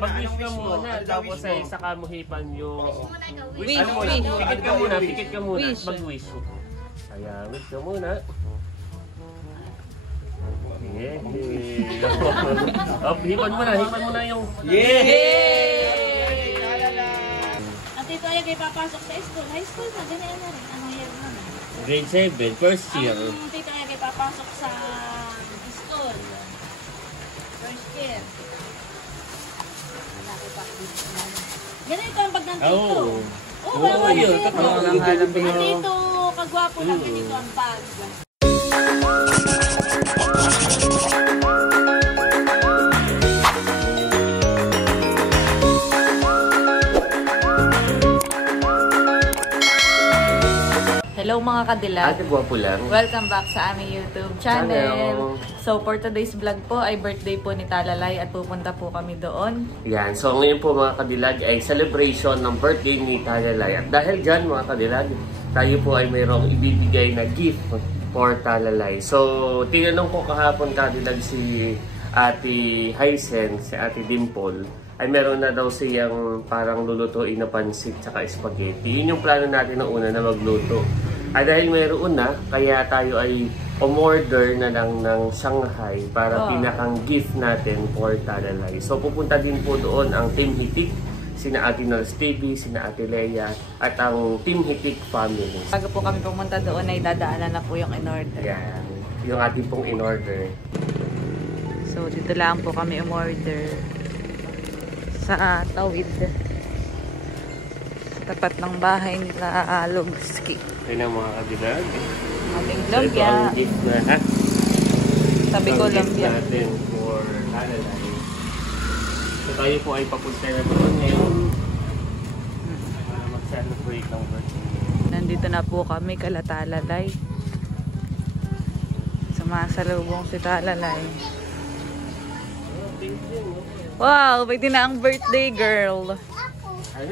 Mag-wish ka muna. Tapos ay saka mo hipan yung... Wish. Pikit ka muna. Pikit ka muna. Mag-wish. Kaya, wish ka muna. Hipan mo na yung... Yay! Tito ay kayo papasok sa school. High school na, ganyan na rin. Anong year na? Grade 7, first year. Tito ay kayo papasok sa school. First year. Ganito ang pag ng tito. Oo, yun. Tito, kagwapo lang dito ang pag. Hello mga kadilag. Ate Guwapo lang. Welcome back sa aming YouTube channel. So for today's vlog po ay birthday po ni Talalay at pupunta po kami doon. Yan. So ngayon po mga kadilag ay celebration ng birthday ni Talalay. At dahil dyan mga kadilag, tayo po ay mayroong ibibigay na gift for Talalay. So tinanong ko kahapon kadilag si Ate Hysen, si Ate Dimple, ay meron na daw siyang parang lulutuin na pansit tsaka spaghetti. Yun yung plano natin na una na magluto. At dahil mayroon na, kaya tayo ay umorder na lang ng Shanghai para pinakang gift natin for Talalay. So pupunta din po doon ang Team Hitik, sina Ate Nels TV, sina Ate Leia, at ang Team Hitik family. Bago po kami pumunta doon ay dadaanan na po yung in-order. Yan, yung ating pong in-order. So dito lang po kami umorder sa tawid. Sa tapat ng bahay nila Logski. Ito na mga kadilag. Aming So ito ang lumpia. gift na ha. Sabi ko lumpia. Natin for Talalay. So tayo po ay papunta na doon ngayon. Para mag-celebrate ng birthday. Nandito na po kami kala Talalay. Sumasalubong si Talalay. Wow, pwede na ang birthday girl.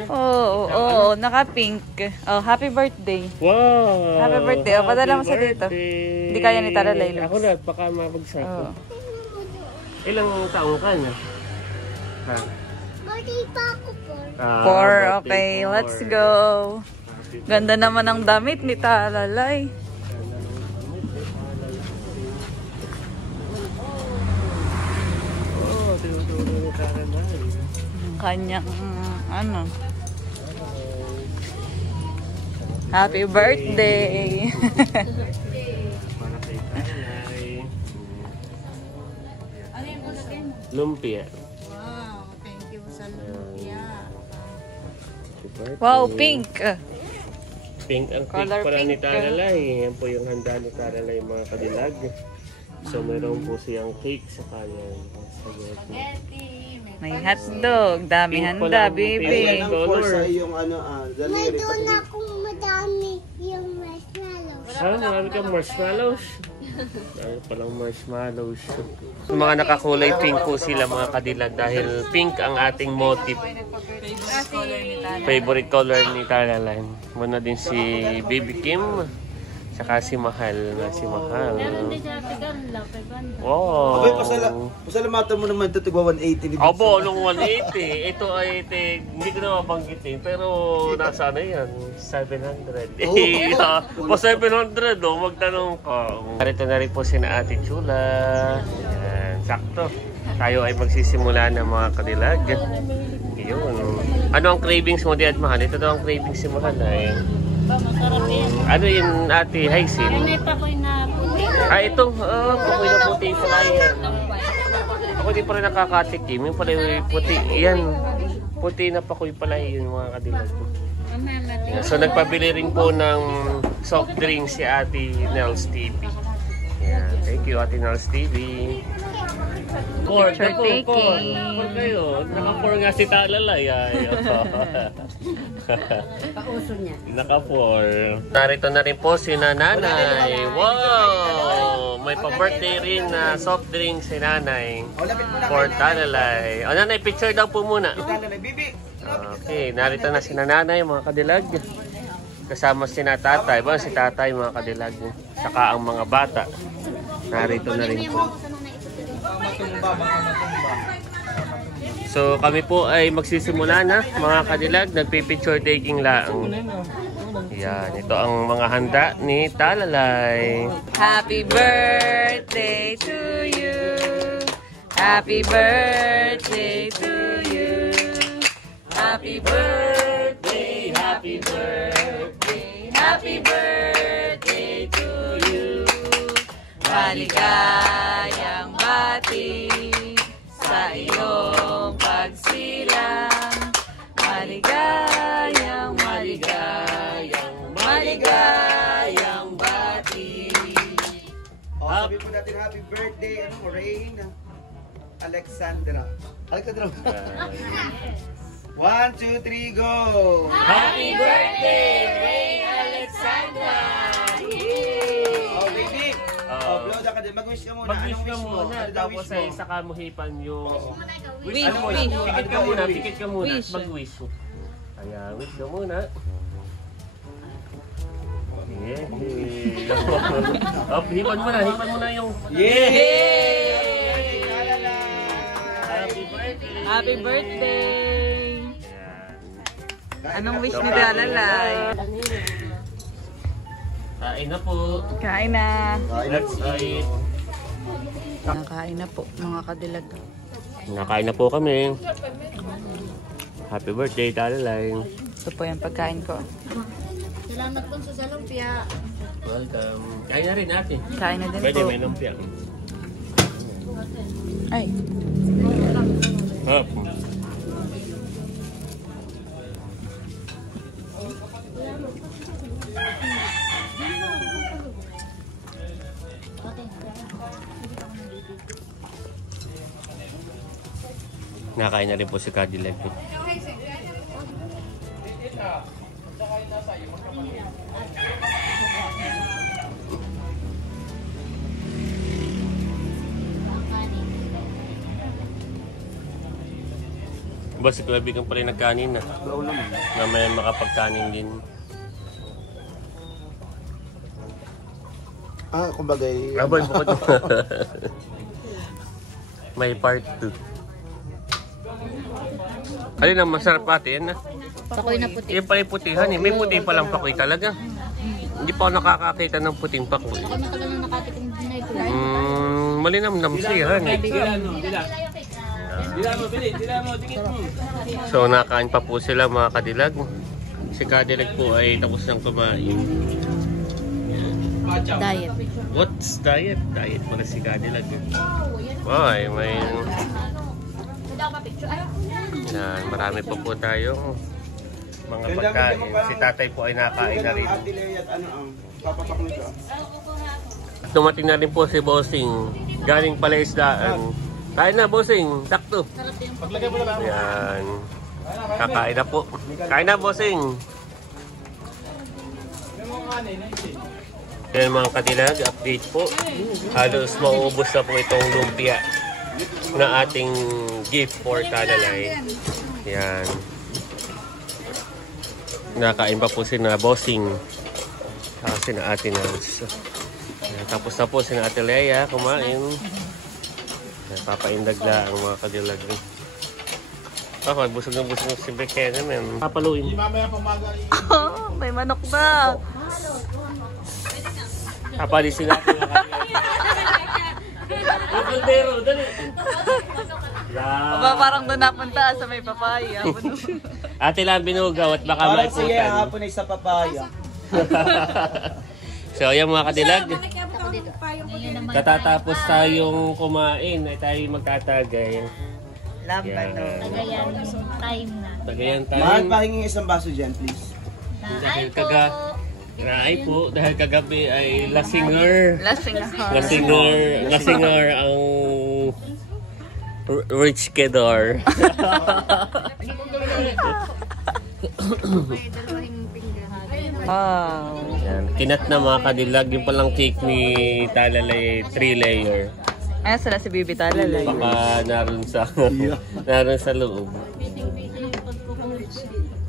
Oo, naka-pink. Oh, happy birthday. Wow! Happy birthday. O, padala mo sa dito. Hindi kaya ni Talalay. Ako na, baka mabagsak ko. Ilang taong ka na? Birthday pa ako po. 4, okay. Let's go. Ganda naman ang damit ni Talalay. Oo, tinutuloy ni Talalay. Kanyang, ano. Happy birthday! Para kay Talalay. Ano yung ulagay mo? Lumpia. Wow, thank you sa lumpia. Happy birthday. Wow, pink! Pink ang cake Color pala pink. ni Talalay. Yan po yung handa ni Talalay mga kadilag. So mayroon po siyang cake sa kanya. Spaghetti. May hotdog. Dami Pink handa, pala, baby. pink. Ang Color. sa iyong ano, May daliri. doon akong madami yung marshmallows. Marami kang marshmallows. Marami palang marshmallows. Yung mga nakakulay pink po sila mga kadilag dahil pink ang ating motif. Favorite color ni Talalay. Muna din si Baby Kim. Saka si Mahal na si Mahal. Meron din siya tiganda, paganda. Wow! Okay, pasalamatan mo naman ito, tigwa 180. Opo, nung 180. Ito ay hindi ko na mabanggitin. Pero nasa ano yan? 700. Po 700 magtanong ka. Narito na rin po si na Ate Chula. Yan, sakto. Tayo ay magsisimula ng mga kadilag. Yun. Ano ang cravings mo di at Mahal? Ito daw ang cravings si Mahal ay. Masarap yan. Ano yung Ate Hysen? Yung may pakoy na puti. Ito. Pakoy na puti pala yan. Ako di pa rin nakakatikim. Yung pala yung puti. Yan. Puti na pakoy pala yun mga kadilag. So nagpabili rin po ng soft drink si Ate Nels TV. Yeah, thank you Ate Nels TV. Picture taking. Cord kayo. Naka-4 nga si Talalay. Pauso niya. Naka-4. Narito na rin po si Nanay. Wow! May pa-birthday rin na soft drink si Nanay. For Talalay. O Nanay, picture daw po muna. Okay, narito na si Nanay mga kadilag. Kasama si Tatay. Ba si Tatay mga kadilag. Saka ang mga bata. Narito na rin po. So kami po ay magsisimula na mga kadilag, nagpipicture taking lang. Yan, ito ang mga handa ni Talalay. Happy birthday to you. Happy birthday to you. Happy birthday, happy birthday, happy birthday to you. Maligayang bati sa iyong pagsilang. Maligayang, maligayang, maligayang bati. Sabi po natin happy birthday, ano mo, Rain? Alexandra. Alexandra. 1, 2, 3, go! Happy birthday, Ray Alexandra! Oh, baby! Blow ka din. Mag-wish ka muna. Mag-wish ka Anong wish mo? muna, Ano daw tapos wish mo? ay saka mo hipan yung... Wish, Ano mo, wish. pikit ka muna, pikit ka muna. Wish. Mag-wish. Ayan, wish ka muna. Yeah. Hipan mo na yung... Yay! Happy birthday! Happy birthday! Ayan. Anong wish ni Talalay? Kain na po. Kain na. Let's eat. Nakain na po mga kadilag. Nakain na po kami. Happy birthday, Talalay. Ito po yung pagkain ko. Salamat po sa lumpia. Welcome. Kain na rin natin. Kain na din Pwede, po. may lumpia. Ay, Hop. Nakain na rin po si Cadillac. Ba si Kaibigan pala yung nagkanin na. Blow naman. Na may makapagkanin din. Kumbaga, Abay, bukod may part 2. Alin ang masarap ate yan na? Pakoy na puti. Yung pala yung putihan eh. May puti palang pakoy talaga. Hindi pa ako nakakakita ng puting pakoy. Ako matagal na nakatikim din na ito. Malinamnam siya. So nakain pa po sila mga kadilag. Si Cadillac po ay tapos ng kumain. Diet. What's diet? Diet pala si Cadillac. Ay, may... Yan, marami pa po tayong mga pagkain. Si tatay po ay nakain na rin. Ate Lea at ano ang papapak nito? Dumating na rin po si Bossing. Galing pala isdaan. Kain na, Bossing. Sakto. Yan. Kakain na po. Kain na, Bossing. Yan mga kadilag, update po. Halos mauubos na po itong lumpia na ating gift for Talalay. Yan. Nakain pa po sina Bossing. Sina Ate Nance. Tapos na po sina Ate Lea kumain. Papaindag lang ang mga kadilag. Busog na busog si Bekena men. Papaluin. oh, may manok ba? Papalisin natin ang kadilag. Yung kaldero, dali. Aba, parang doon napunta sa may papaya. Ate lang binugaw at baka Parang siya maiputan. hapon ay sa papaya. So ayan mga kadilag. Ako dito. Ngayon naman. Katatapos tayong kumain ay tayo magtatagay. Laban no. Tagayan time na. Tagayan Mahal tayo. pa hinging isang baso dyan, please. Ay po. Ay po, dahil kagabi ay lasinger. Lasing ako. Lasinger ang rich kedar. Wow. Yan. Kinat na mga kadilag, yung palang cake ni Talalay 3 layer. Ayan sila si Bibi Talalay. Baka naroon sa loob.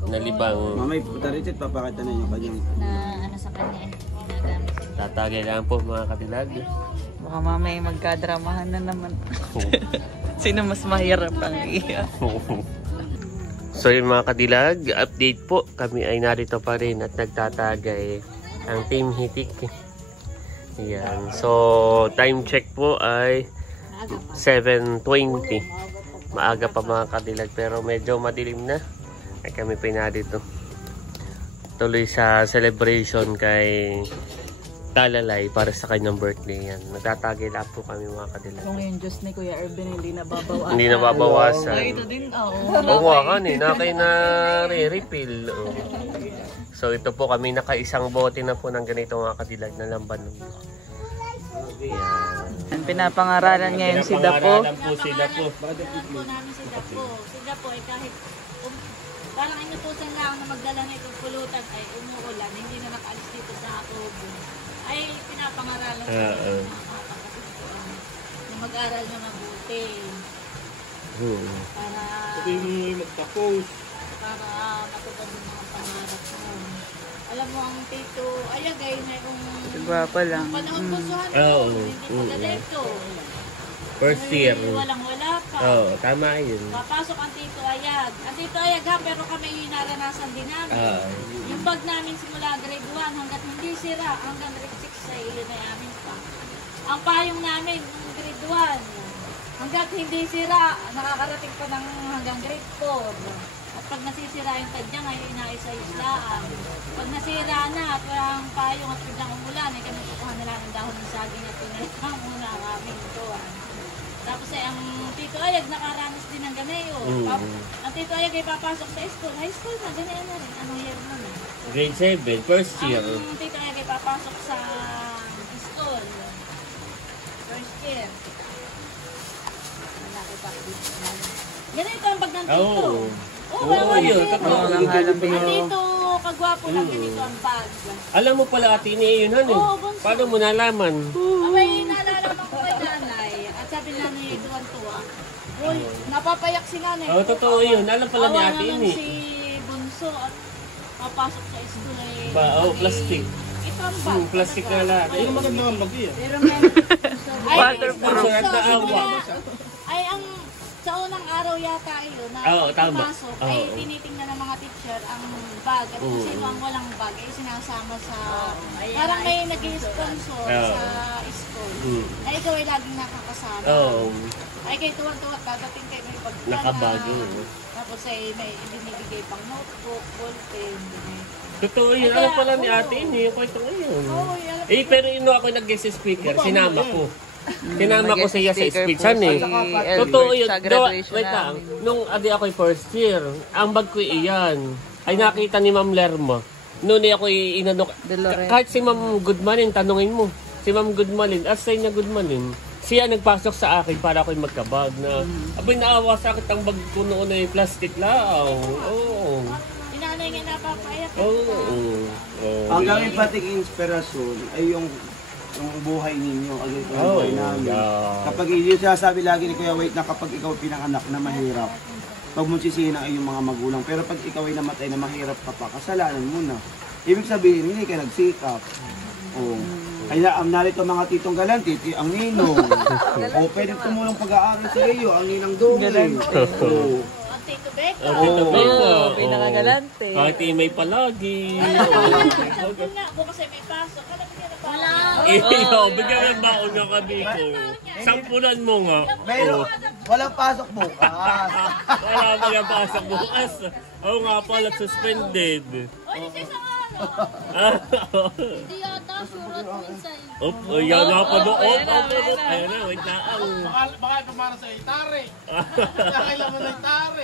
Nalibang. Mamay, putaritit, papakita na yung kanyang. Na ano sa kanya eh. Ginagamit. Tatagay lang po mga kadilag. Baka mamay magkadramahan na naman. Sino mas mahirap ang iya? So yung mga kadilag, update po. Kami ay narito pa rin at nagtatagay ang Team Hitik. Yan. So time check po ay 7:20. Maaga pa mga kadilag pero medyo madilim na. Ay kami pa narito. Tuloy sa celebration kay Talalay para sa kanyang birthday yan. Nagtatagay lang po kami mga kadilag. Kung yung Diyos ni Kuya Erwin hindi nababawasan. Hindi nababawasan. Ay, ito din, Oo nga kan eh, nakay na re-refill. Oh. So ito po kami naka-isang bote na po ng ganito mga kadilag na lamban. Yan. Pinapangaralan ngayon si Dapo. Pinapangaralan po si Dapo. Pinapangaralan po namin si Dapo. Si Dapo ay kahit parang inutusan lang na magdala na itong pulutan ay umuulan, hindi na nakaalis dito sa Atobo. Ay pinapangaralan po namin na mag-aral na mabuti. Para matupad yung mga pangarap mo. Alam mo ang Tito Ayagay na yung Diba pa lang. panahon ko sa hindi pa galecto. First year. Walang-wala pa. Oo, tama yun. Papasok ang Tito Ayag. Ang Tito Ayag ha, pero kami yung naranasan din namin. Yung bag namin simula grade 1 hanggat hindi sira, hanggang grade 6 ay yun ay amin pa. Ang payong namin, yung grade 1, hanggat hindi sira, nakakarating pa ng hanggang grade 4. At pag nasisira yung tadya, ngayon inaisa-islaan. Pag nasira na at walang payong at biglang umulan, ay kami kukuha nila ng dahon ng saging at pinalitan muna ang aming tuwan. Tapos ay ang Tito Ayag nakaranas din ng ganayo. Ang Tito Ayag ay papasok sa school. High school na, ganayo na rin. Anong year mo na? Grade 7, first year. Ang Tito Ayag ay papasok sa school. First year. Malaki pa dito. Ganito ang bag ng Tito. Oo, yun. Dito, kagwapo lang ganito ang bag. Alam mo pala ate ni yun, ano? Paano mo nalaman? Abay, nalalaman ko kay nanay. At sabi nanay, tuwan-tuwa. Uy, napapayak si nanay. Oo, totoo yun. Alam pala ni ate Awa yun naman eh. si Bunso at papasok sa school eh. Plastic. Ito ang bag. Plastic na lahat. Ayun, maganda ang bag yan. Pero meron. Waterproof. Ay, ang sa unang araw yata yun na tama. pagpasok ay tinitingnan ng mga teacher ang bag at kung sino ang walang bag ay sinasama sa parang may nag-sponsor sa school ay ikaw ay laging nakakasama ay kayo tuwan-tuwa dadating kayo may bag nakabag tapos ay may binibigay pang notebook, ballpen. Totoo yun. Alam pala ni ate yun yung kwento ngayon. Pero ino ako nag-guest speaker, sinama ko. Sinama ko siya sa speechan eh. Totoo yun. Wait lang. Nung adi ako'y first year, ang bag ko iyan, ay nakita ni Ma'am Lerma. Noon ako'y inano, kahit si Ma'am Goodmanin, tanungin mo. Si Ma'am Goodmanin, asay niya Goodmanin. Siya nagpasok sa akin para ako'y magkabag na, abay naawa sa akin ang bag ko noon ay plastic lang. Oo. Inanay nga napapayak. Oo. Ang gawing pating inspirasyon ay yung buhay ninyo, ang buhay namin. Kapag yung sinasabi lagi ni Kuya Wait na kapag ikaw pinanganak na mahirap, pag mo sisihin ang iyong mga magulang, pero pag ikaw ay namatay na mahirap ka pa, kasalanan mo na. Ibig sabihin, hindi ka nagsikap. Kaya narito mga titong galanti, ang ninong. Pwede tumulong pag-aaral sa iyo, ang ninang dungling. Tito Beto. Tito Beto. Pinakagalante. Kahit may palagi. Sampun nga, bukas ay may pasok. Alam niya na ba? Bigyan ng baon ng kabiko. Sampunan mo nga. Pero, walang pasok bukas. Wala mga pasok bukas. Oo nga pala, suspended. O, hindi sa ano. Hindi yata, surot minsan. Yan nga pa doon. Ayan na, wait na. Baka kumara sa itare. Kailangan ng itare.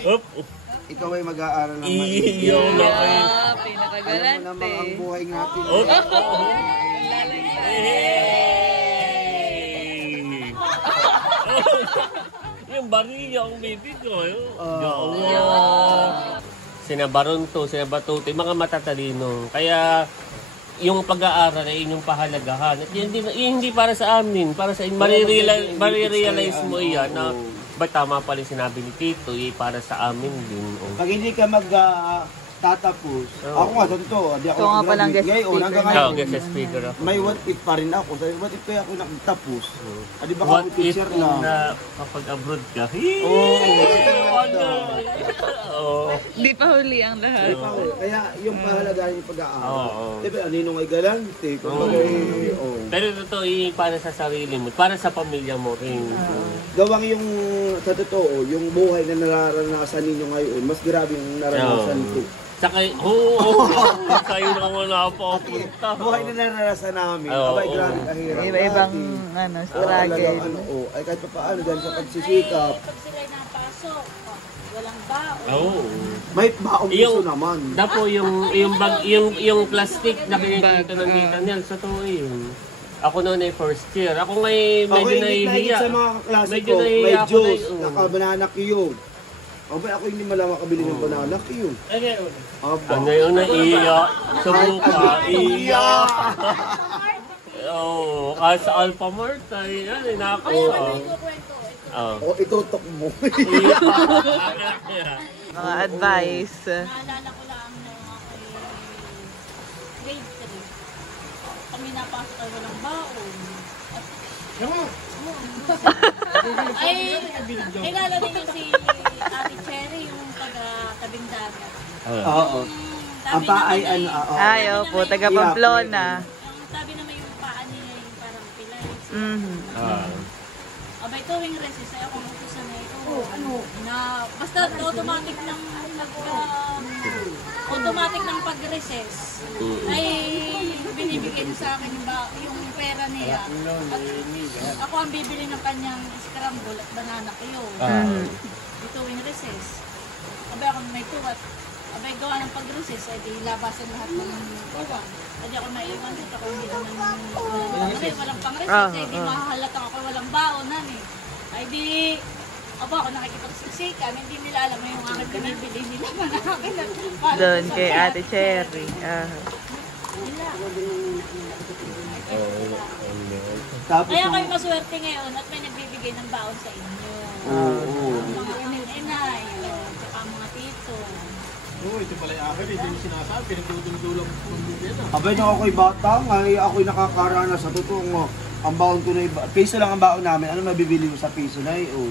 Ikaw ay mag-aaral ng Iyo na kayo. Pinakagalante. Alam mo naman ang buhay natin. Yung bariya ang baby ko. Sinabaron to, sinabatuto, mga matatalino. Kaya yung pag-aaral ay inyong pahalagahan. At hindi para sa amin, para sa inyo. Marirealize mo iyan na ba't tama pala sinabi ni Tito, para sa amin din. Pag hindi ka tatapos. Oo. Ako nga, sa totoo, di ako Ito nga palang guest ngayon, speaker hanggang na. Oo, ngayon, guest speaker ako. may what if pa rin ako. Sabi, what if kaya ako nakatapos? Di ba What ako if teacher kung lang? na kapag abroad ka? Oo. Di pa huli ang lahat. Kaya yung pahalagahan yung pag-aaral. Oo. Diba, ninong ay galante. Kumbaga, oh. Pero totoo yung para sa sarili mo, para sa pamilya mo rin. Gawang yung, sa totoo, yung buhay na nararanasan ninyo ngayon, mas grabe yung naranasan ko. Saka, oo, kayo na wala pa punta. Buhay na naranasan namin, Oo, abay, oo. grabe kahirap. Iba-ibang struggle. Kahit pa paano, dahil sa pagsisikap, Pag sila'y napasok, walang baon. Oo. may baong Yung- gusto naman. Dapo yung plastic na kinikita ng kita niyan, sa to yun. Ako noon ay first year. Ako ngay Ako medyo hindi nahihiya. nahigit sa mga klase Medyo ko, may nahihiya ako juice, na yun. naka-banana Q. Abay, ako hindi malang makabili ng banana Q. Aba. Ano yun, naiiyak. Subuka, iiyak. Oo, kasi sa Alphamart ay, yan, nakakuha. Kwento. Oo. O, itutok mo. Iiyak. Mga advice. Naalala ko lang nung ako'y grade 3. Kami napasok ay walang baon. Ay, kilala ninyo si Ate Cherry, yung taga-tabing dagat. Oo. Ang Tabi pa naman ay ay- ano, oo. Ay, opo, taga Pamplona. Yung tabi naman yung paa niya yung parang pilay. Mhm. Abay, tuwing recess ay ako magsusanay ko. Na, basta automatic ng automatic ng pag-recess ay binibigay niya sa akin yung pera niya. At ako ang bibili ng kanyang scramble at banana kayo. Tuwing recess. Abay ako may tuwat. Abay gawa ng pag-recess ay di labasan lahat ng tuwa. Hindi ako naiwan dito ako hindi naman walang pang-recess. Ay di mahahalata ako walang baonan eh. Ay di ako nakikipagsiksikan, hindi nila alam yung aking binibili nila manakit. Doon kay Ate Cherry. Tapos Kaya yung, kayo maswerte ngayon at may nagbibigay ng baon sa inyo. oo. Mga inay, tsaka mga tito. Oo, ito pala yung akin. Ito yung sinasabi. Pinagdudulang yan. Abay, nung ako'y bata nga, ako'y nakakaranas sa totoo nga. Ang baon ko na piso lang ang baon namin. Ano mabibili mo sa piso na yun?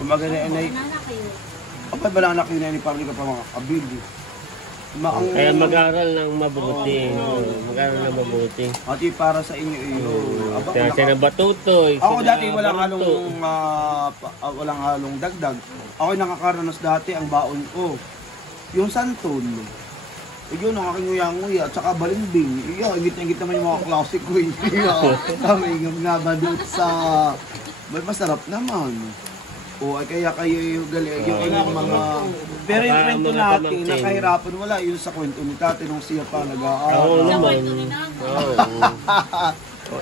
Kumaga na yun. Nana kayo. Abay, banana Q na yun, parang hindi ka pa makakabili. Kaya mag-aral ng mabuti. Mag-aral ng mabuti. Ati para sa inyo iyo. Aba, Kaya siya na batutoy. ako dati walang halong dagdag. Ako'y nakakaranas dati ang baon ko. Yung santon. Yun ang aking nguyang-nguya at saka balimbing. Iya, ingit-ingit naman yung mga klase ko. Iya, kami nga ba doon sa... Masarap naman. O ay kaya kayo yung galing yung mga... Pero yung kwento mga natin, pamangkin. nakahirapan, wala yun sa kwento ni tate nung siya pa Oo nag-aaral. naman. Oo.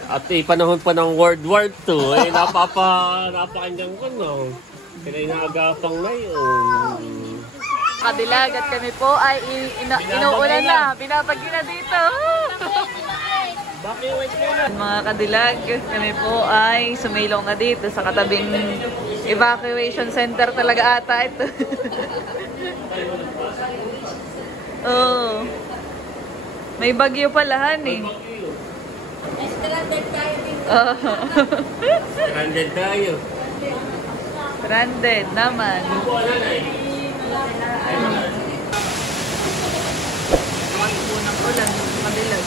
At panahon pa ng World War II, eh, napakanyang ko, no? Pinagagapang na yun. Kadilag at kami po ay inuulan na. Binabagyo na dito. Bakit wait mo na? Mga kadilag, kami po ay sumilong na dito sa katabing evacuation center talaga ata ito. Oh. May bagyo palahan eh. Stranded tayo dito. Stranded tayo. Stranded naman. Lakas po ng ulan, kadilag.